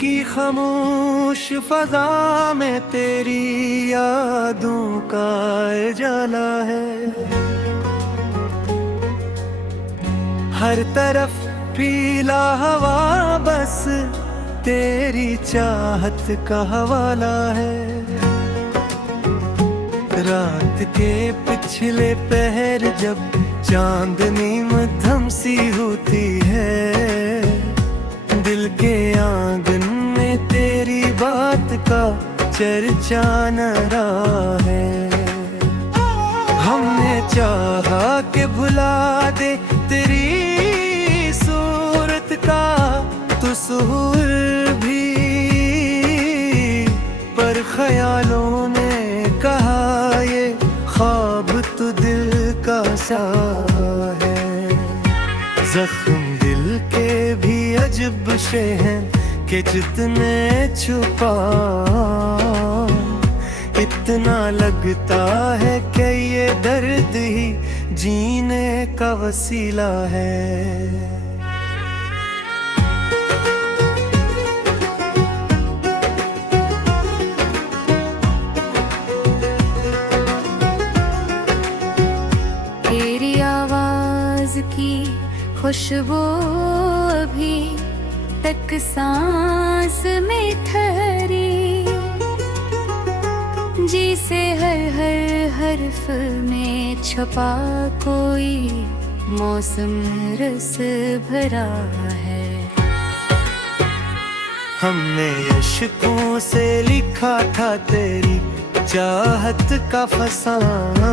की खामोश फजा में तेरी यादों का उजाला है। हर तरफ पीला हवा बस तेरी चाहत का हवाला है। रात के पिछले पहर जब चांदनी मध्यम सी होती है, दिल के आंगन में तेरी बात का चर्चा न रहा है। हमने चाहा कि भुला दे तेरी सूरत का तस्वीर भी, पर ख्यालों ने कहा ये ख्वाब तो दिल का सा है। जख्म दिल के भी अजब शे हैं कि जितने छुपा इतना लगता है कि ये दर्द ही जीने का वसीला है। तेरी आवाज की खुशबू अभी तक सांस में ठहरी, जिसे हर हर्फ में छुपा कोई मौसम रस भरा है। हमने अश्कों से लिखा था तेरी चाहत का फसाना,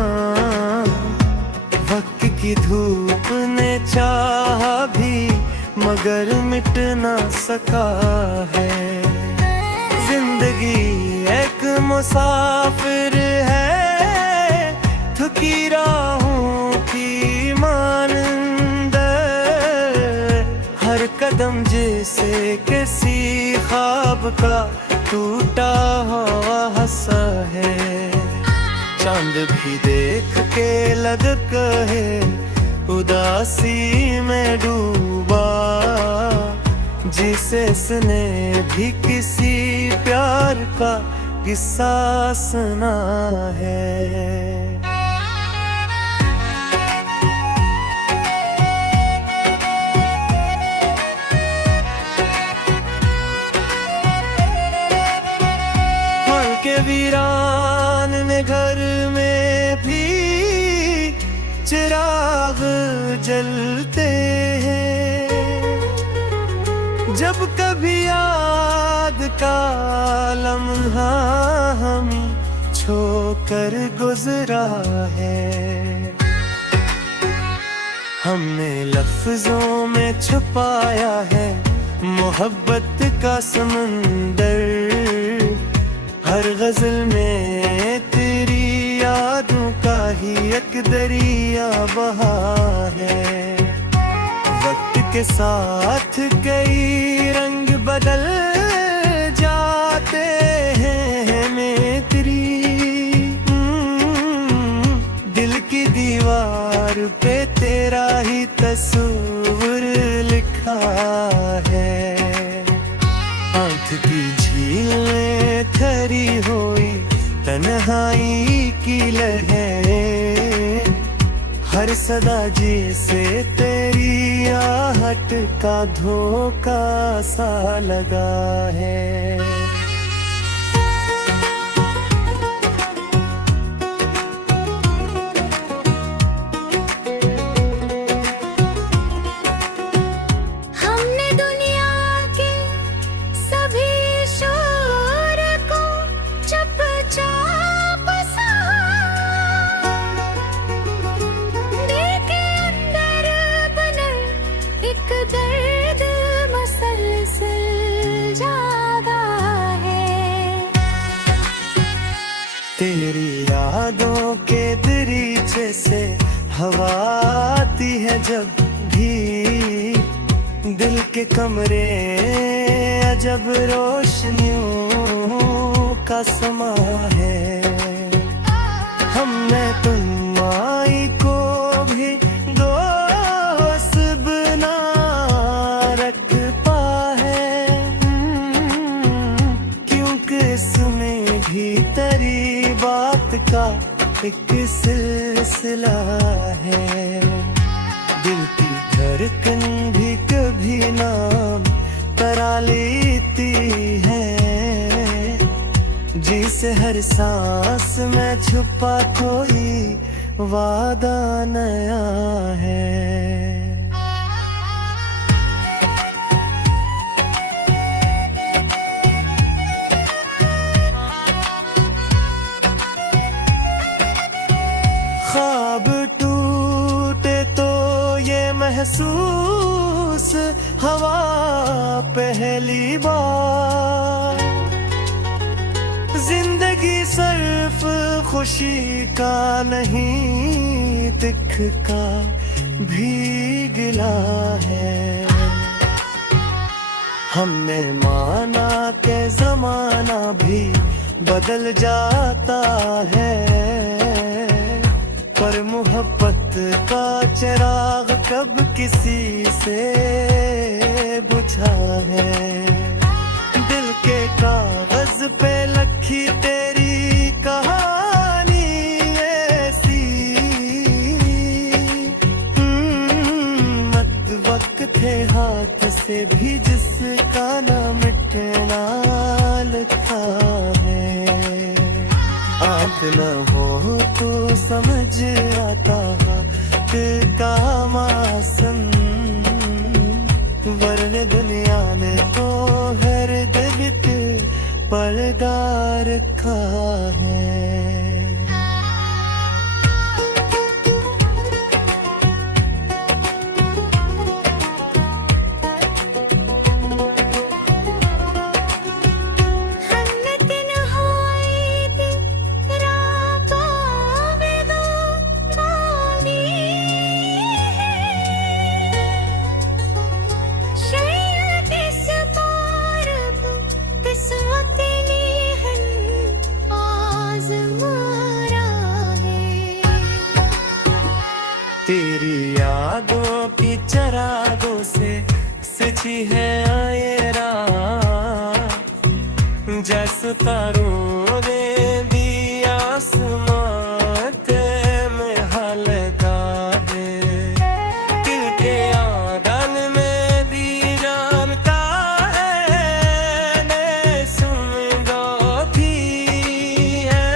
वक्त की धूप ने चाहा भी मगर मिट ना सका है। जिंदगी एक मुसाफिर है, थकी राहों की मानंद, हर कदम जैसे किसी ख्वाब का टूटा हुआ हंसा है। चांद भी देख के लदक है उदासी में डूबा, जिसे इसने भी किसी प्यार का किस्सा सुना है। के वीरान में घर में भी चिराग जलते हैं, जब कभी याद का लम्हा हमें छोकर गुजरा है। हमने लफ्जों में छुपाया है मोहब्बत का समंदर, हर गजल में तेरी यादों का ही एक दरिया बहा है। वक्त के साथ कई रंग बदल जाते हैं मेरी, दिल की दीवार पे तेरा ही तस्वीर लिखा है। आंख की झील में ठहरी हुई तन्हाई की लहरें, हर सदा जैसे तेरी आहट का धोखा सा लगा है। तेरी यादों के दरीचे से हवा आती है जब भी, दिल के कमरे अजब रोशनियों का समा है। हमने तुम आई को भी दोस्त बना रख पा है, फैसला है। दिल की धड़कन भी कभी नाम करा लेती है, जिसे हर सांस में छुपा कोई वादा नया है। ख्वाब टूटे तो ये महसूस हवा पहली बार, जिंदगी सिर्फ खुशी का नहीं दुख का भी गिला है। हमने माना के जमाना भी बदल जाता है, पर मोहब्बत का चिराग कब किसी से बुझा है। दिल के कागज पे लिखी तेरी कहानी ऐसी, मत वक्त थे हाथ से भी जिसका ना मिटना लिखा है। आँख न हो तो समझ आता दिल का मासूम, वरने दुनिया ने तो हर दिल पर्दा रखा है। तेरी यादों की चरागों से सची है ये रात, जैसे तारों ने दिया आसमां में हल्का है। दिल के आंगन में दी जानता है ने सुन थी है,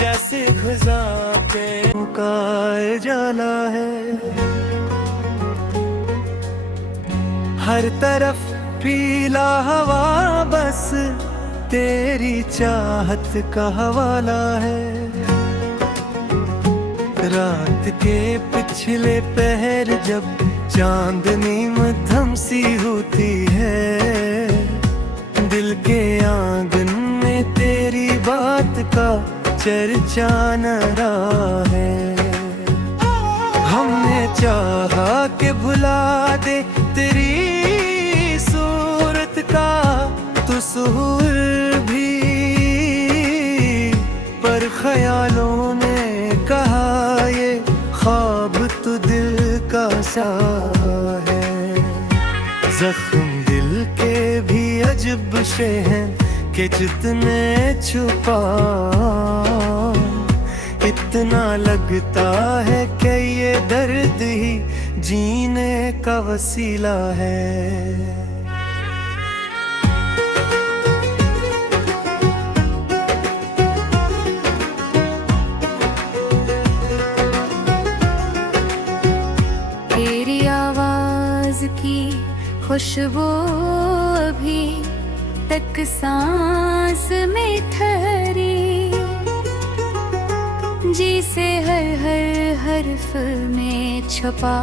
जैसे खुदा पे का जाला है। हर तरफ पीला हवा बस तेरी चाहत का हवाला है। रात के पिछले पहर जब चांदनी मध्यम सी होती है, दिल के आंगन में तेरी बात का चर्चा न रहा है। हमने चाहा कि भुला दे तेरी सूरत का तस्वीर भी, पर ख्यालों ने कहा ये ख्वाब तो दिल का सा है। जख्म दिल के भी अजब शे हैं कि जितने छुपा इतना लगता है कि ये दर्द ही जीने का वसीला है। तेरी आवाज की खुशबू अभी तक सांस में ठहरी, जिसे हर हर्फ में छपा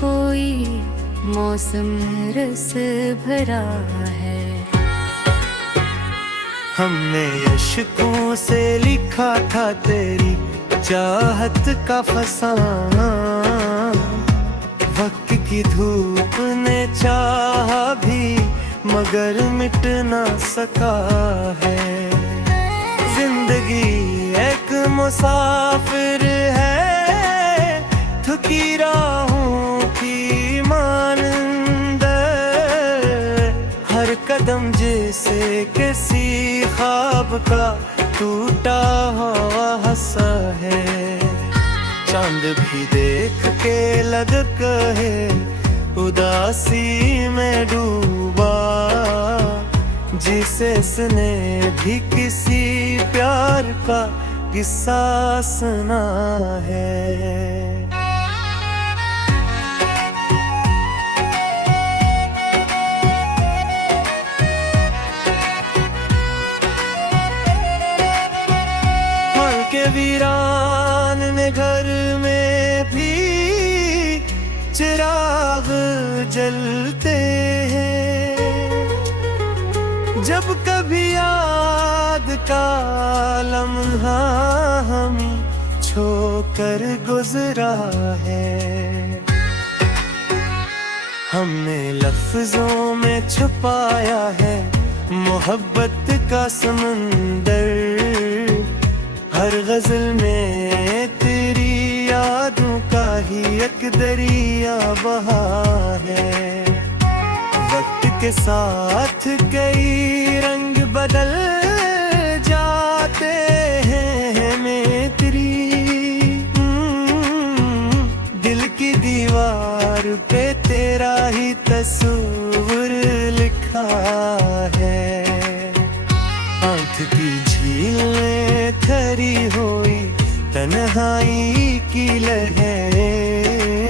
कोई मौसम रस भरा है। हमने अश्कों से लिखा था तेरी चाहत का फसाना, वक्त की धूप ने चाहा भी मगर मिट ना सका है। जिंदगी एक मुसाफिर है, थकी राहों की मानंद, हर कदम जैसे किसी ख्वाब का टूटा हुआ हंसा है। चांद भी देख के लग है उदासी में डूबा, जिसे इसने भी किसी प्यार का किस्सा सुना है। वीरान ने घर में भी चिराग जलते हैं, जब कभी याद का लम्हा हमें छोकर गुजरा है। हमने लफ्जों में छुपाया है मोहब्बत का समंदर, हर गजल में तेरी यादों का ही एक दरिया बहा है। वक्त के साथ कई रंग बदल जाते हैं मेरी, दिल की दीवार पे तेरा ही तस्वीर लिखा है। आँख की झील में खरी हुई तन्हाई की लहरें,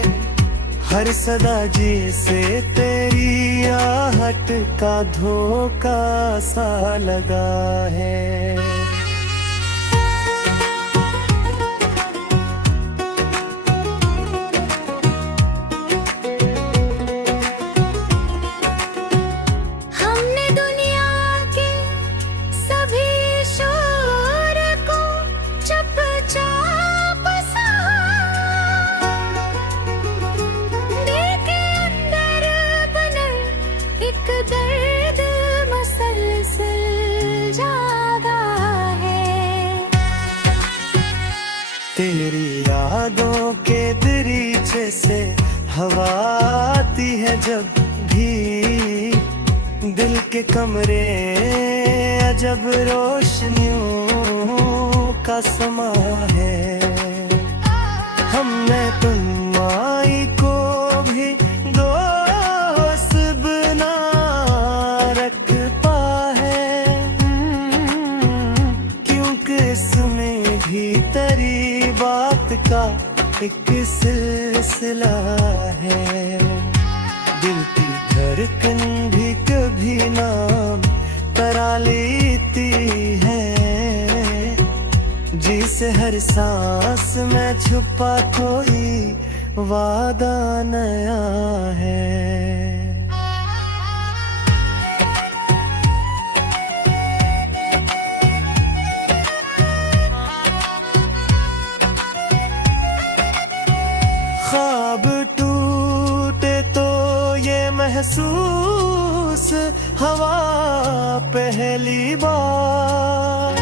हर सदा जिसे तेरी आहट का धोखा सा लगा है। तेरी यादों के दरीचे से हवा आती है जब भी, दिल के कमरे अजब रोशनियों का समा है। हमने तुम आई को भी दोस्त बना रख पा है, क्योंकि इसमें भी तेरी बात का एक सिलसिला है। दिल की धड़कन भी कभी नाम करा लेती है, जिसे हर सांस में छुपा कोई वादा नया है। ख्वाब टूटे तो ये महसूस हवा पहली बार,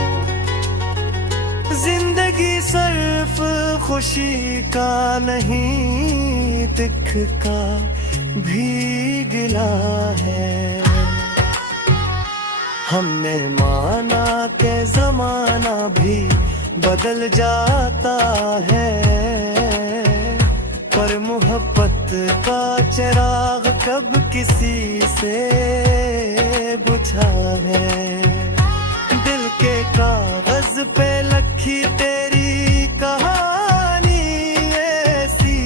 जिंदगी सिर्फ खुशी का नहीं दुख का भी गिला है। हमने माना के जमाना भी बदल जाता है, पर मोहब्बत का चिराग कब किसी से बुझा है। दिल के कागज पे लिखी तेरी कहानी ऐसी,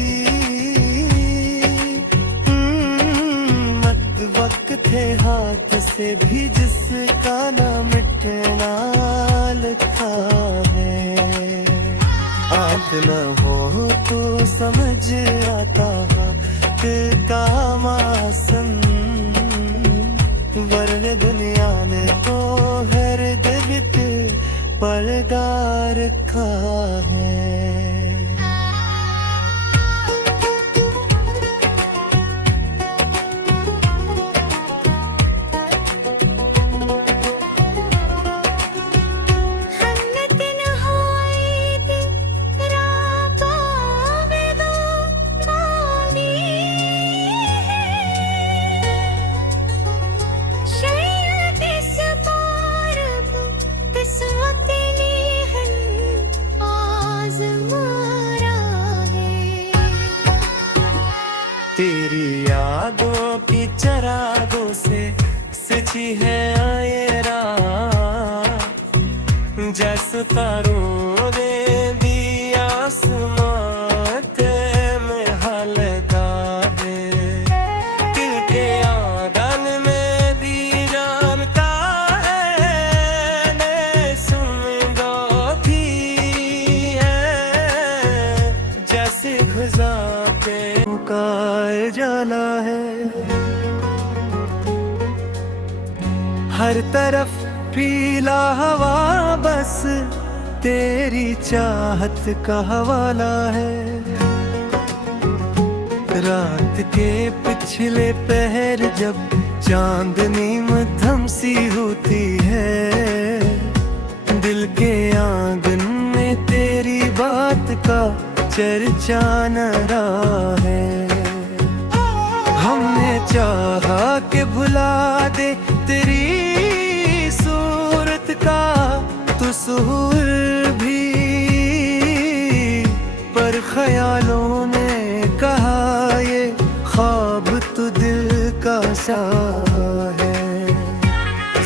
मत वक्त थे हाथ से भी जिसका ना मिटना लिखा है। आप न हो तो समझ आता का मासन, वरने दुनिया ने तो हर दिल पर्दा रखा है। तेरी यादों की चरागों से सची है ये रात, जैसे तारों ने दिया आसमां ते में हलदा है। दिल के आंगन में दी जानता है ने सुन दो थी है, जैसे खजा पे का जाला है। हर तरफ पीला हवा बस तेरी चाहत का हवाला है। रात के पिछले पहर जब चांदनी मध्यम सी होती है, दिल के आंगन में तेरी बात का चर्चा न रहा है। हमने चाहा कि भुला दे तेरी सूरत का तस्वीर भी, पर ख्यालों ने कहा ये ख्वाब तो दिल का सा है।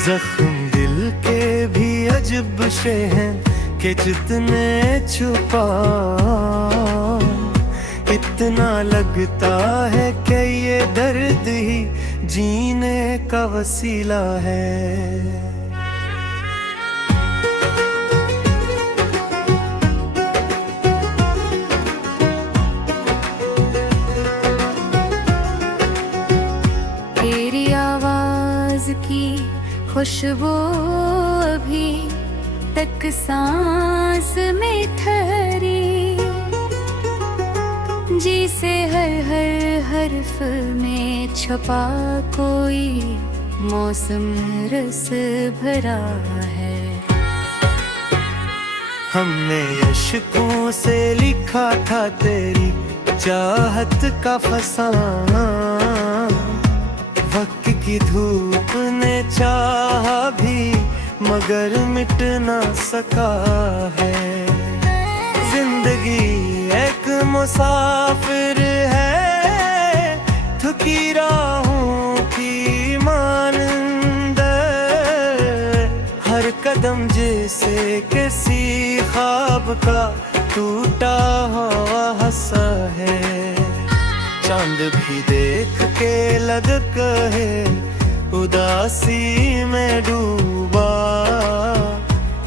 जख्म दिल के भी अजब शे हैं कि जितने छुपा इतना लगता है कि ये दर्द ही जीने का वसीला है। तेरी आवाज की खुशबू अभी तक सांस में ठहरी, जिसे हर हर्फ में छपा कोई मौसम रस भरा है। हमने अश्कों से लिखा था तेरी चाहत का फसाना, वक्त की धूप ने चाहा भी मगर मिट ना सका है। जिंदगी एक मुसाफिर है थकी राहों की मानंद, हर कदम जैसे किसी ख्वाब का टूटा हुआ हंसा है। चांद भी देख के लदक है उदासी में डूबा,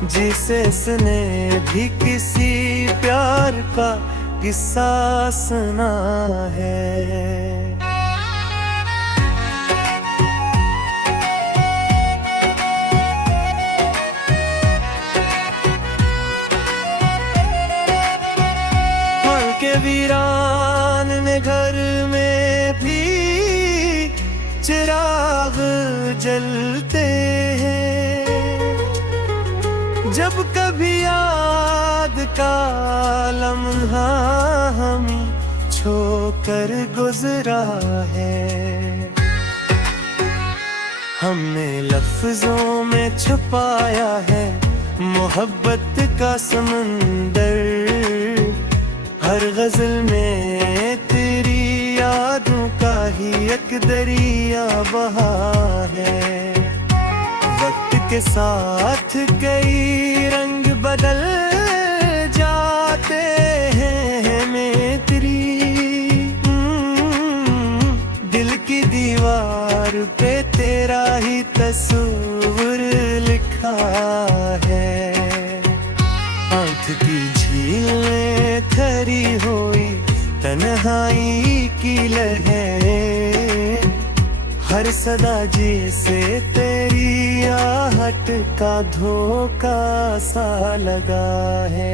जिसे इसने भी किसी प्यार का किस्सा सुना है। के वीरान ने घर में भी चिराग जलते हैं, जब कभी याद का लम्हा हम छोकर गुजरा है। हमने लफ्जों में छुपाया है मोहब्बत का समंदर, हर गजल में तेरी यादों का ही एक दरिया बहा है। वक्त के साथ कई रंग बदल जाते हैं मेरी, दिल की दीवार पे तेरा ही तस्वीर लिखा है। आंख की झील में खरी हुई तन्हाई की लहरें, हर सदा जैसे तेरी आहट का धोखा सा लगा है।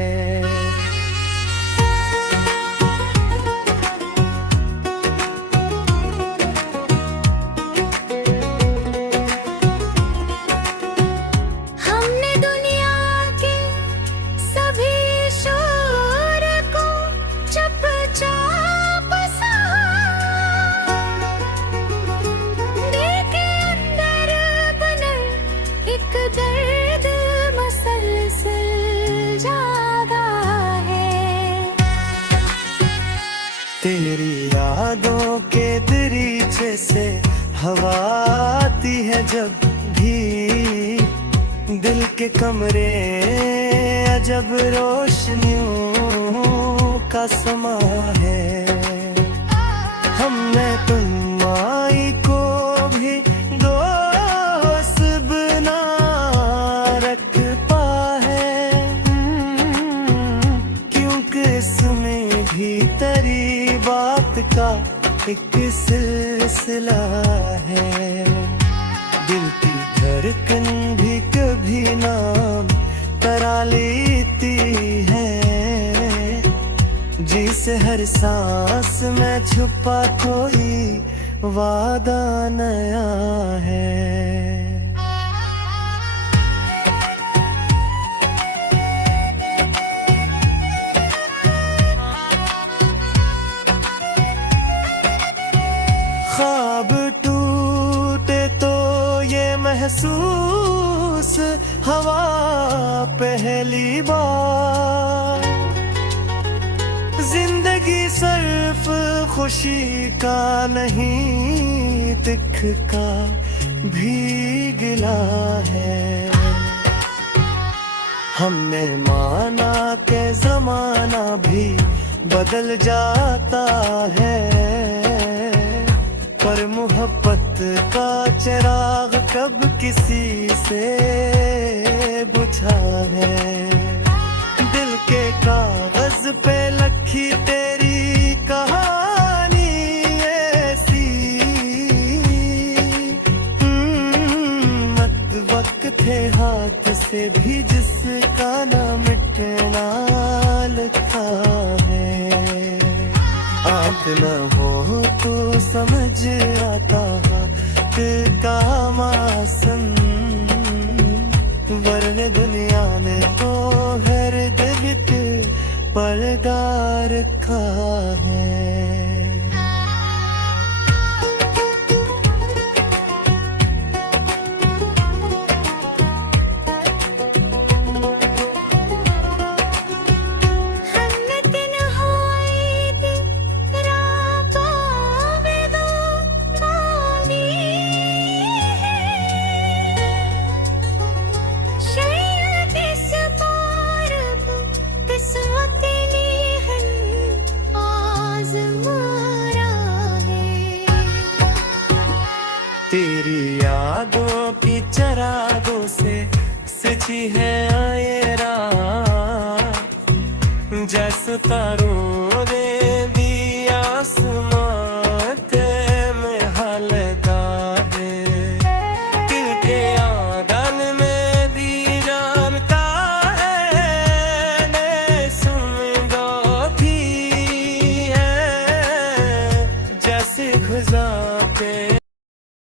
दर्द मसलसल जागा तेरी यादों के दरीचे से हवा आती है जब भी, दिल के कमरे अजब रोशनियों का समा है। हमने तुम आई को भी दोस्त बना रख पा है, क्योंकि इसमें भी तेरी बात का एक सिलसिला है। दिल की धड़कन भी कभी नाम करा लेती है, जिसे हर सांस में छुपा कोई वादा नया है। ख्वाब टूटे तो ये महसूस हवा पहली बार, जिंदगी सिर्फ खुशी का नहीं दुख का भी गिला है। हमने माना के जमाना भी बदल जाता है, पर मोहब्बत का चिराग कब किसी से बुझा है। दिल के कागज पे लिखी तेरी कहानी ऐसी, मत वक्त थे हाथ से भी जिसका ना मिटना लिखा है। आप न हो तो समझ आता का मासन, वरने दुनिया में तो हर दिल पर्दा रखा है। तेरी यादों की चरागों से सजी है ये रात, जैसे तारों